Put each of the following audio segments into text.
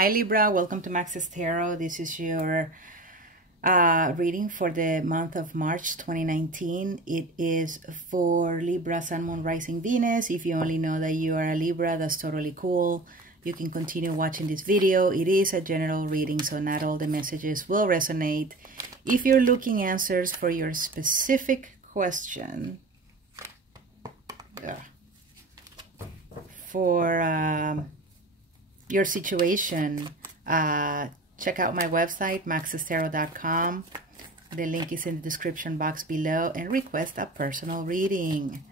Hi Libra, welcome to Max's Tarot. This is your reading for the month of March 2019. It is for Libra, Sun, Moon, Rising, Venus. If you only know that you are a Libra, that's totally cool. You can continue watching this video. It is a general reading, so not all the messages will resonate. If you're looking answers for your specific question, for your situation, check out my website, maxestarot.com. The link is in the description box below, and request a personal reading.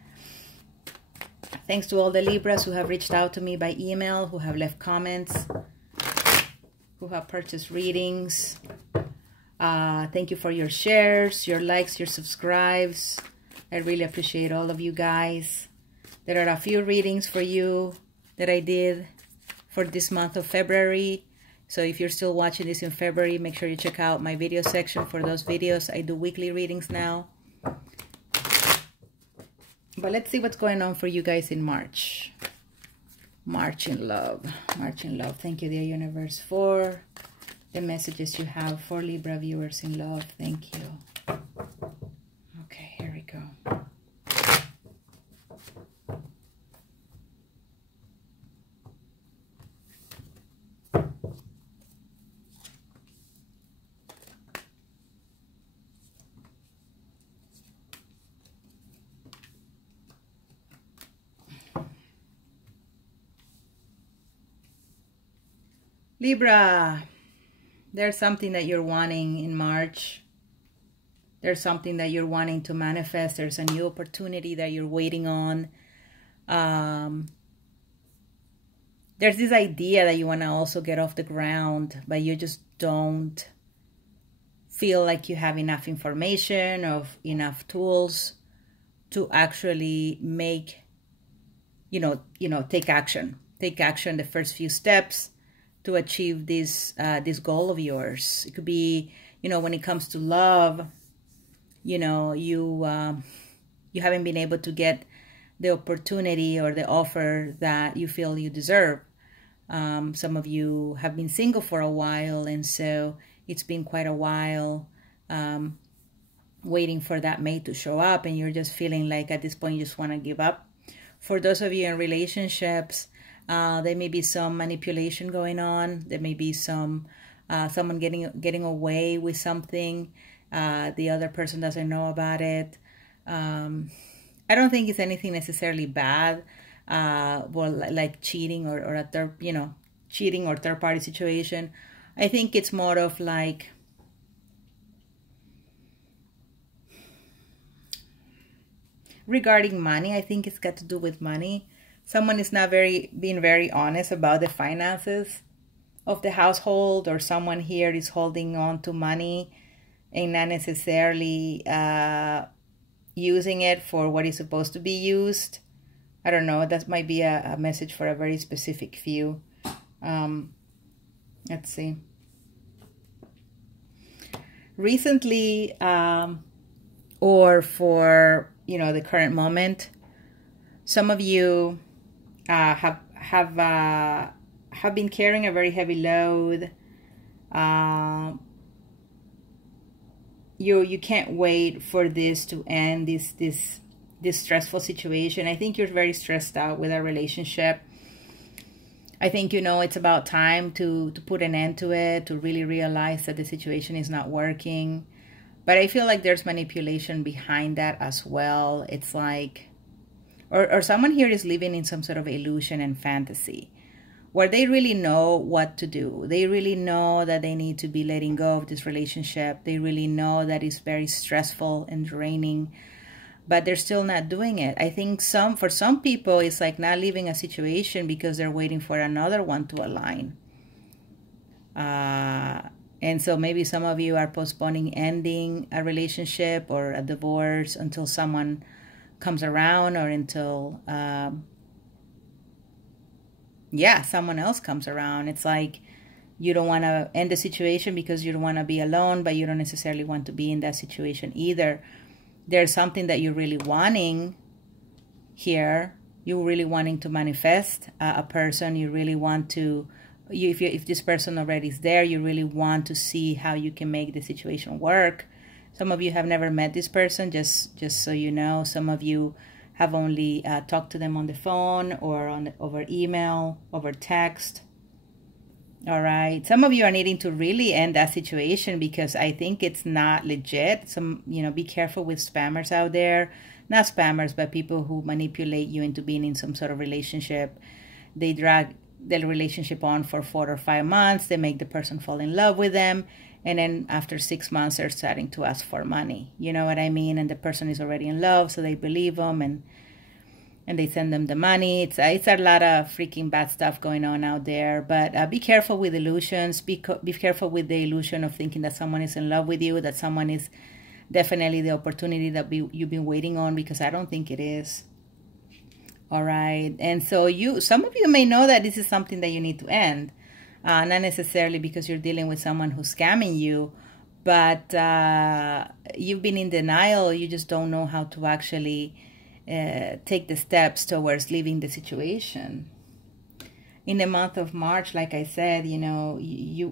Thanks to all the Libras who have reached out to me by email, who have left comments, who have purchased readings. Thank you for your shares, your likes, your subscribes. I really appreciate all of you guys. There are a few readings for you that I did for this month of February. So if you're still watching this in February, make sure you check out my video section for those videos. I do weekly readings now. But let's see what's going on for you guys in March. March in love. March in love. Thank you, dear universe, for the messages you have for Libra viewers in love. Thank you. Okay, here we go. Libra, there's something that you're wanting in March. There's something that you're wanting to manifest. There's a new opportunity that you're waiting on. There's this idea that you want to also get off the ground, but you just don't feel like you have enough information or enough tools to actually make, take action. Take action, the first few steps to achieve this goal of yours. It could be, when it comes to love, you haven't been able to get the opportunity or the offer that you feel you deserve. Some of you have been single for a while, and so it's been quite a while waiting for that mate to show up, and you're just feeling like at this point you just want to give up. For those of you in relationships, there may be some manipulation going on. There may be someone getting away with something. The other person doesn't know about it. I don't think it's anything necessarily bad. Like cheating or a cheating or third party situation. I think it's more of like regarding money. I think it's got to do with money. Someone is not being very honest about the finances of the household, or someone here is holding on to money and not necessarily using it for what is supposed to be used. I don't know. That might be a message for a very specific few. Let's see. Recently, or for, the current moment, some of you have been carrying a very heavy load. You can't wait for this to end, this stressful situation. I think you're very stressed out with a relationship. I think it's about time to put an end to it, to really realize that the situation is not working. But I feel like there's manipulation behind that as well. It's like, or someone here is living in some sort of illusion and fantasy where they really know what to do. They really know that they need to be letting go of this relationship. They really know that it's very stressful and draining, but they're still not doing it. I think for some people, it's like not leaving a situation because they're waiting for another one to align. And so maybe some of you are postponing ending a relationship or a divorce until someone comes around, or until someone else comes around. It's like you don't want to end the situation because you don't want to be alone, but you don't necessarily want to be in that situation either. There's something that you're really wanting here. You're really wanting to manifest a person. You really want to if this person already is there, you really want to see how you can make the situation work. Some of you have never met this person, just so you know. Some of you have only talked to them on the phone or over email, over text. All right. Some of you are needing to really end that situation because I think it's not legit. Be careful with spammers out there. Not spammers, but people who manipulate you into being in some sort of relationship. They drag the relationship on for 4 or 5 months. They make the person fall in love with them. And then after 6 months, they're starting to ask for money. You know what I mean? And the person is already in love, so they believe them and they send them the money. It's a lot of freaking bad stuff going on out there. But be careful with illusions. Be careful with the illusion of thinking that someone is in love with you, that someone is definitely the opportunity that you've been waiting on, because I don't think it is. All right. And so some of you may know that this is something that you need to end. Not necessarily because you're dealing with someone who's scamming you, but you've been in denial. You just don't know how to actually take the steps towards leaving the situation. In the month of March, like I said,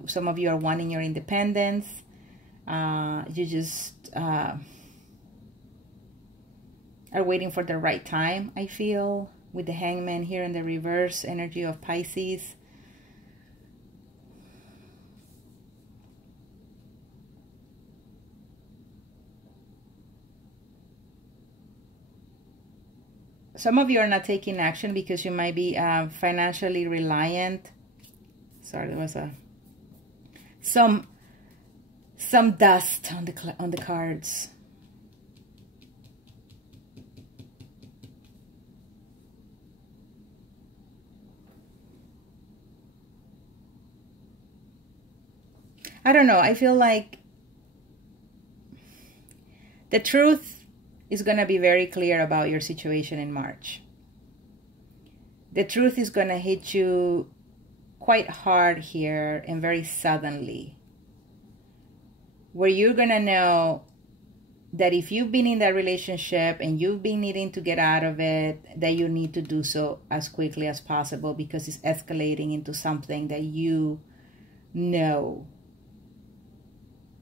some of you are wanting your independence. You just are waiting for the right time, I feel, with the Hangman here in the reverse energy of Pisces. Some of you are not taking action because you might be financially reliant. Sorry, there was some dust on the cards. I don't know. I feel like the truth is going to be very clear about your situation in March. The truth is going to hit you quite hard here and very suddenly, where you're going to know that if you've been in that relationship and you've been needing to get out of it, that you need to do so as quickly as possible, because it's escalating into something that you know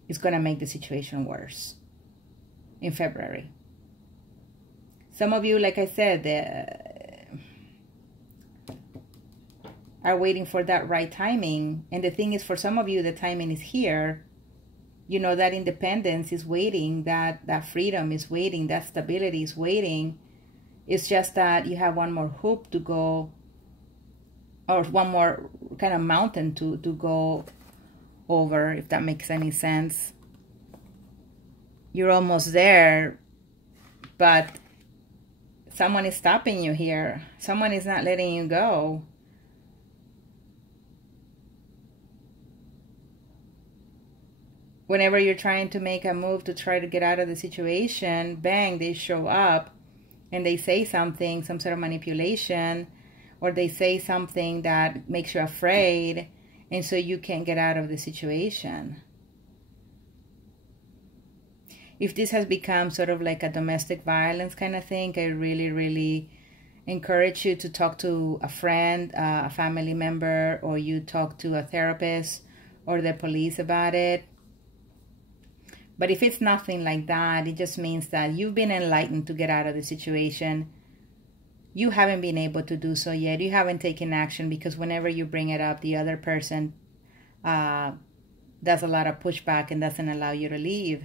is going to make the situation worse in February. Some of you, like I said, are waiting for that right timing. And the thing is, for some of you, the timing is here. That independence is waiting, that freedom is waiting, that stability is waiting. It's just that you have one more hoop to go, or one more kind of mountain to go over, if that makes any sense. You're almost there, but someone is stopping you here. Someone is not letting you go. Whenever you're trying to make a move to try to get out of the situation, bang, they show up and they say something, some sort of manipulation, or they say something that makes you afraid, and so you can't get out of the situation. If this has become sort of like a domestic violence kind of thing, I really, really encourage you to talk to a friend, a family member, or you talk to a therapist or the police about it. But if it's nothing like that, it just means that you've been enlightened to get out of the situation. You haven't been able to do so yet. You haven't taken action, because whenever you bring it up, the other person does a lot of pushback and doesn't allow you to leave.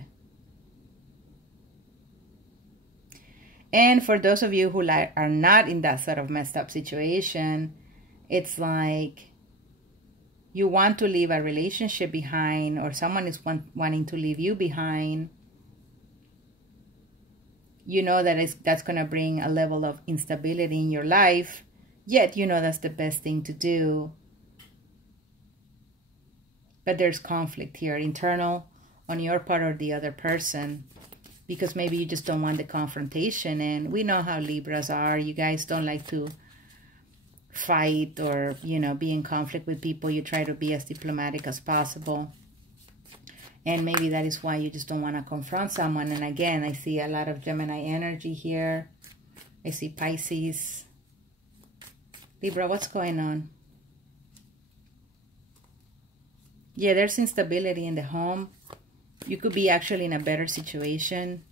And for those of you who are not in that sort of messed up situation, it's like you want to leave a relationship behind, or someone is wanting to leave you behind. You know that that's going to bring a level of instability in your life, yet you know that's the best thing to do. But there's conflict here, internal, on your part or the other person, because maybe you just don't want the confrontation. And we know how Libras are. You guys don't like to fight or, be in conflict with people. You try to be as diplomatic as possible. And maybe that is why you just don't want to confront someone. And again, I see a lot of Gemini energy here. I see Pisces. Libra, what's going on? Yeah, there's instability in the home. You could be actually in a better situation.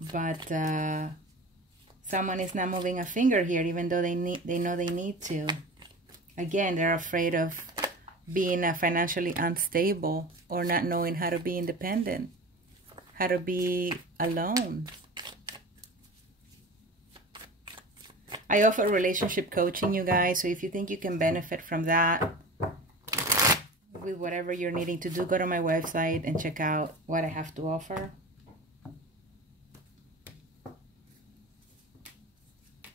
But someone is not moving a finger here, even though they know they need to. Again, they're afraid of being financially unstable or not knowing how to be independent, how to be alone. I offer relationship coaching, you guys, so if you think you can benefit from that with whatever you're needing to do, go to my website and check out what I have to offer.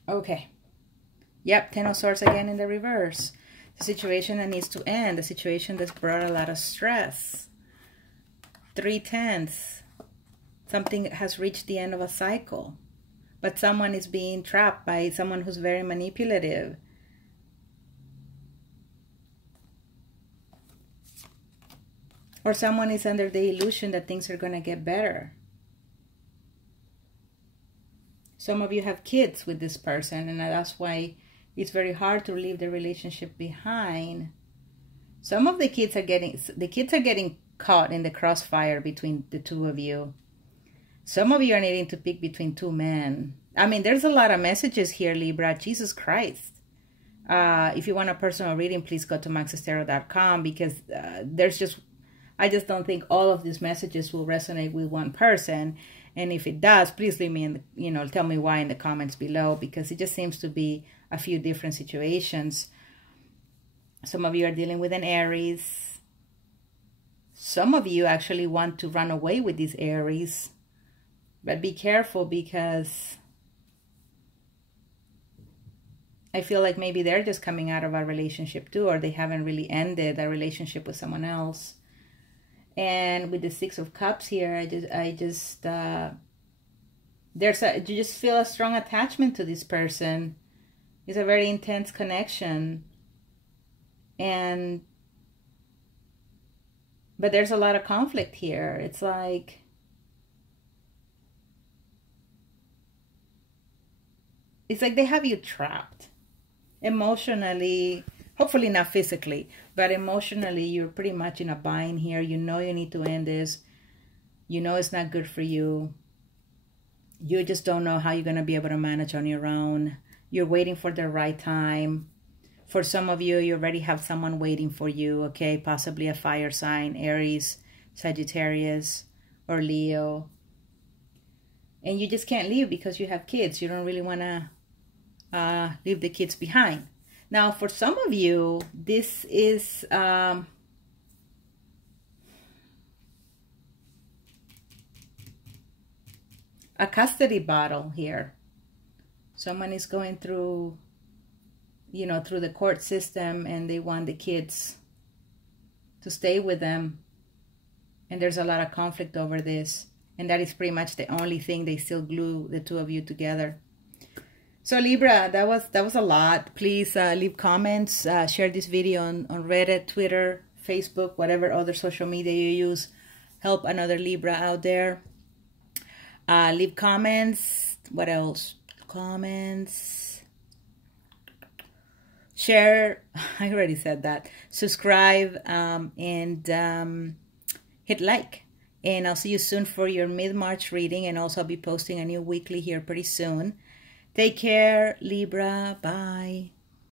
Okay. Yep, Ten of Swords again in the reverse. The situation that needs to end. The situation that's brought a lot of stress. 3 tenths. Something has reached the end of a cycle. But someone is being trapped by someone who's very manipulative. Or someone is under the illusion that things are going to get better. Some of you have kids with this person, and that's why it's very hard to leave the relationship behind. Some of the kids are getting caught in the crossfire between the two of you. Some of you are needing to pick between two men. I mean, there's a lot of messages here, Libra. Jesus Christ. If you want a personal reading, please go to maxestero.com, because I just don't think all of these messages will resonate with one person. And if it does, please leave me tell me why in the comments below, because it just seems to be a few different situations. Some of you are dealing with an Aries. Some of you actually want to run away with these Aries. But be careful, because I feel like maybe they're just coming out of a relationship too, or they haven't really ended a relationship with someone else. And with the Six of Cups here, you just feel a strong attachment to this person. It's a very intense connection. But there's a lot of conflict here. It's like they have you trapped emotionally. Hopefully not physically, but emotionally, you're pretty much in a bind here. You know you need to end this. You know it's not good for you. You just don't know how you're going to be able to manage on your own. You're waiting for the right time. For some of you, you already have someone waiting for you, okay? Possibly a fire sign, Aries, Sagittarius, or Leo. And you just can't leave because you have kids. You don't really want to leave the kids behind. Now, for some of you, this is a custody battle here. Someone is going through, through the court system, and they want the kids to stay with them. And there's a lot of conflict over this. And that is pretty much the only thing they still glue the two of you together. So Libra, that was a lot. Please leave comments, share this video on Reddit, Twitter, Facebook, whatever other social media you use. Help another Libra out there. Leave comments. What else? Comments. Share. I already said that. Subscribe and hit like. And I'll see you soon for your mid-March reading. And also I'll be posting a new weekly here pretty soon. Take care, Libra. Bye.